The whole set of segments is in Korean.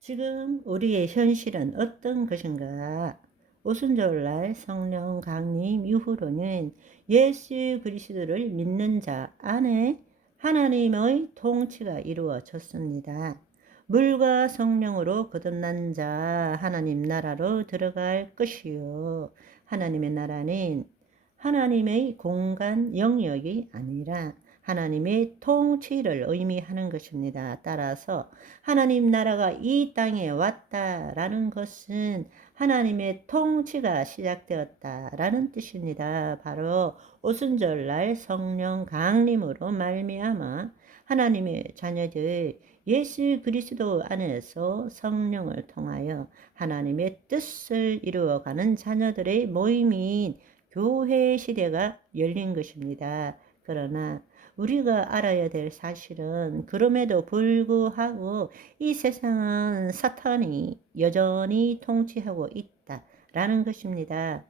지금 우리의 현실은 어떤 것인가? 오순절날 성령 강림 이후로는 예수 그리스도를 믿는 자 안에 하나님의 통치가 이루어졌습니다. 물과 성령으로 거듭난 자 하나님 나라로 들어갈 것이요. 하나님의 나라는 하나님의 공간 영역이 아니라 하나님의 통치를 의미하는 것입니다. 따라서 하나님 나라가 이 땅에 왔다라는 것은 하나님의 통치가 시작되었다라는 뜻입니다. 바로 오순절날 성령 강림으로 말미암아 하나님의 자녀들 예수 그리스도 안에서 성령을 통하여 하나님의 뜻을 이루어가는 자녀들의 모임인 교회 시대가 열린 것입니다. 그러나 우리가 알아야 될 사실은 그럼에도 불구하고 이 세상은 사탄이 여전히 통치하고 있다라는 것입니다.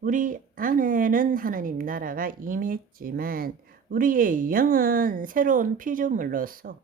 우리 안에는 하나님 나라가 임했지만 우리의 영은 새로운 피조물로서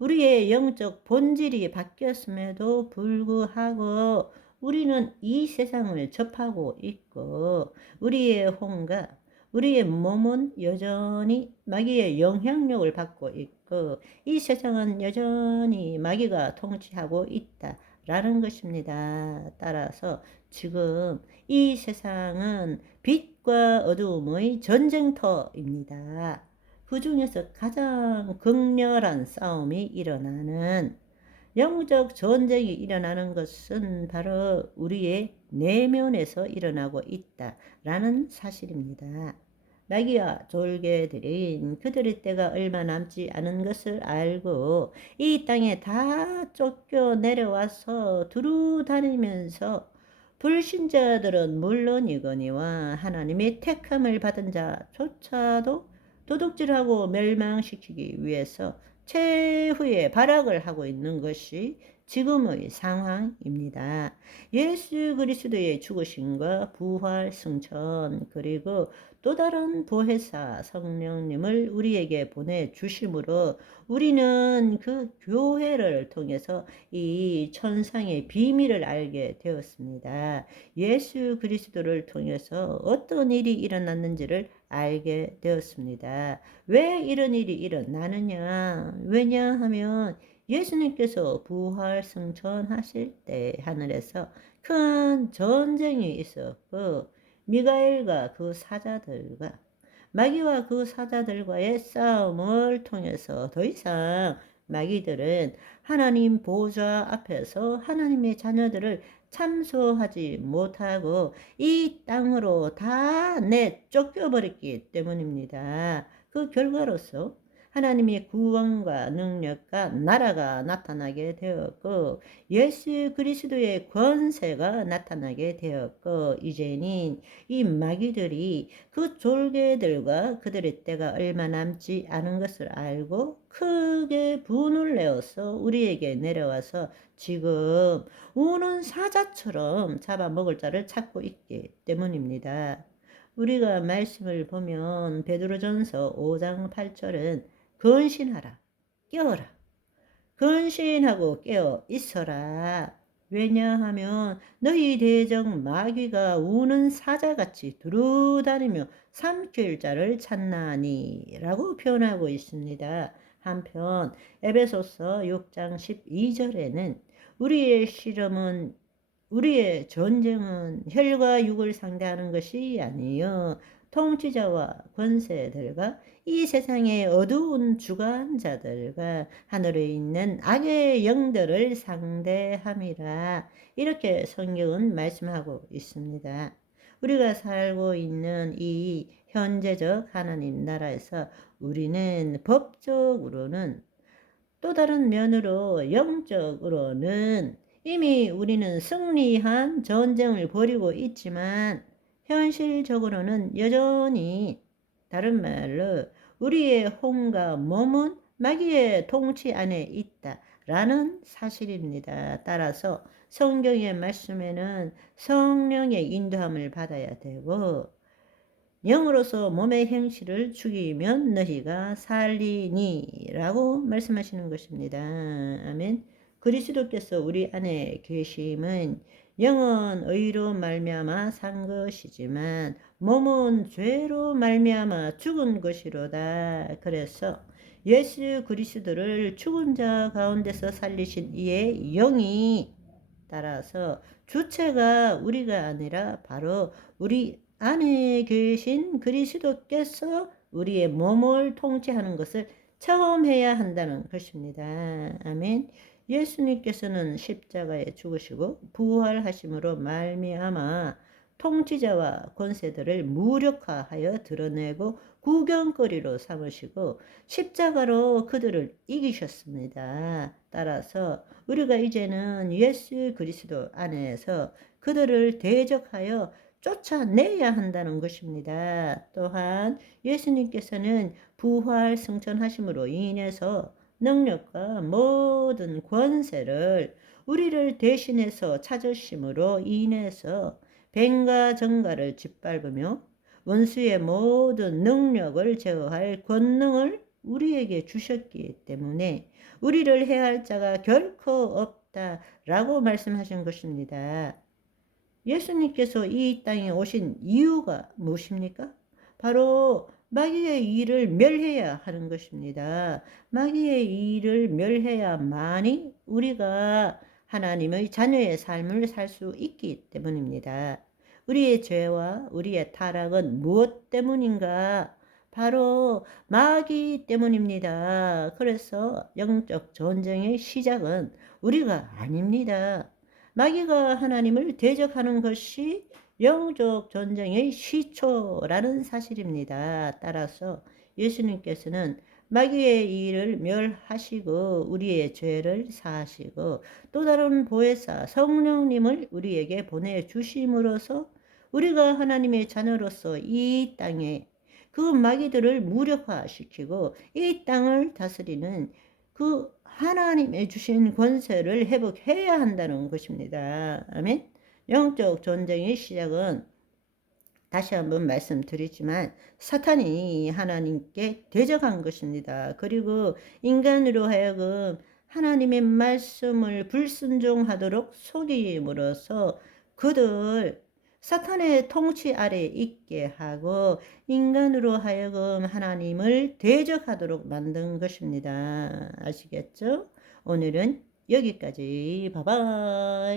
우리의 영적 본질이 바뀌었음에도 불구하고 우리는 이 세상을 접하고 있고 우리의 혼과 우리의 몸은 여전히 마귀의 영향력을 받고 있고 이 세상은 여전히 마귀가 통치하고 있다라는 것입니다. 따라서 지금 이 세상은 빛과 어두움의 전쟁터입니다. 그 중에서 가장 극렬한 싸움이 일어나는 영적 전쟁이 일어나는 것은 바로 우리의 내면에서 일어나고 있다라는 사실입니다. 마귀와 졸개들인 그들의 때가 얼마 남지 않은 것을 알고 이 땅에 다 쫓겨 내려와서 두루 다니면서 불신자들은 물론이거니와 하나님의 택함을 받은 자조차도 도둑질하고 멸망시키기 위해서 최후의 발악을 하고 있는 것이 지금의 상황입니다. 예수 그리스도의 죽으심과 부활, 승천, 그리고 또 다른 보혜사 성령님을 우리에게 보내주심으로 우리는 그 교회를 통해서 이 천상의 비밀을 알게 되었습니다. 예수 그리스도를 통해서 어떤 일이 일어났는지를 알게 되었습니다. 왜 이런 일이 일어나느냐? 왜냐하면 예수님께서 부활 승천하실 때 하늘에서 큰 전쟁이 있었고 미가엘과 그 사자들과 마귀와 그 사자들과의 싸움을 통해서 더 이상 마귀들은 하나님 보좌 앞에서 하나님의 자녀들을 참소하지 못하고 이 땅으로 다 내쫓겨버렸기 때문입니다. 그 결과로서 하나님의 구원과 능력과 나라가 나타나게 되었고 예수 그리스도의 권세가 나타나게 되었고 이제는 이 마귀들이 그 졸개들과 그들의 때가 얼마 남지 않은 것을 알고 크게 분을 내어서 우리에게 내려와서 지금 우는 사자처럼 잡아먹을 자를 찾고 있기 때문입니다. 우리가 말씀을 보면 베드로전서 5장 8절은 근신하라, 깨어라, 근신하고 깨어 있어라. 왜냐하면 너희 대적 마귀가 우는 사자같이 두루다니며 삼킬 자를 찾나니 라고 표현하고 있습니다. 한편 에베소서 6장 12절에는 우리의 전쟁은 혈과 육을 상대하는 것이 아니요 통치자와 권세들과 이 세상의 어두운 주관자들과 하늘에 있는 악의 영들을 상대함이라 이렇게 성경은 말씀하고 있습니다. 우리가 살고 있는 이 현재적 하나님 나라에서 우리는 법적으로는 또 다른 면으로 영적으로는 이미 우리는 승리한 전쟁을 벌이고 있지만 현실적으로는 여전히 다른 말로 우리의 혼과 몸은 마귀의 통치 안에 있다라는 사실입니다. 따라서 성경의 말씀에는 성령의 인도함을 받아야 되고 영으로서 몸의 행실을 죽이면 너희가 살리니 라고 말씀하시는 것입니다. 아멘. 그리스도께서 우리 안에 계심은 영은 의로 말미암아 산 것이지만 몸은 죄로 말미암아 죽은 것이로다. 그래서 예수 그리스도를 죽은 자 가운데서 살리신 이의 영이, 따라서 주체가 우리가 아니라 바로 우리 안에 계신 그리스도께서 우리의 몸을 통치하는 것을 체험해야 한다는 것입니다. 아멘. 예수님께서는 십자가에 죽으시고 부활하심으로 말미암아 통치자와 권세들을 무력화하여 드러내고 구경거리로 삼으시고 십자가로 그들을 이기셨습니다. 따라서 우리가 이제는 예수 그리스도 안에서 그들을 대적하여 쫓아내야 한다는 것입니다. 또한 예수님께서는 부활 승천하심으로 인해서 능력과 모든 권세를 우리를 대신해서 찾으심으로 인해서 뱀과 정갈을 짓밟으며 원수의 모든 능력을 제어할 권능을 우리에게 주셨기 때문에 우리를 해할 자가 결코 없다라고 말씀하신 것입니다. 예수님께서 이 땅에 오신 이유가 무엇입니까? 바로 마귀의 일을 멸해야 하는 것입니다. 마귀의 일을 멸해야만이 우리가 하나님의 자녀의 삶을 살 수 있기 때문입니다. 우리의 죄와 우리의 타락은 무엇 때문인가? 바로 마귀 때문입니다. 그래서 영적 전쟁의 시작은 우리가 아닙니다. 마귀가 하나님을 대적하는 것이 영적 전쟁의 시초라는 사실입니다. 따라서 예수님께서는 마귀의 일을 멸하시고 우리의 죄를 사하시고 또 다른 보혜사 성령님을 우리에게 보내주심으로써 우리가 하나님의 자녀로서 이 땅에 그 마귀들을 무력화시키고 이 땅을 다스리는 그 하나님의 주신 권세를 회복해야 한다는 것입니다. 아멘. 영적 전쟁의 시작은 다시 한번 말씀드리지만 사탄이 하나님께 대적한 것입니다. 그리고 인간으로 하여금 하나님의 말씀을 불순종하도록 속임으로써 그들 사탄의 통치 아래 있게 하고 인간으로 하여금 하나님을 대적하도록 만든 것입니다. 아시겠죠? 오늘은 여기까지. 바이바이.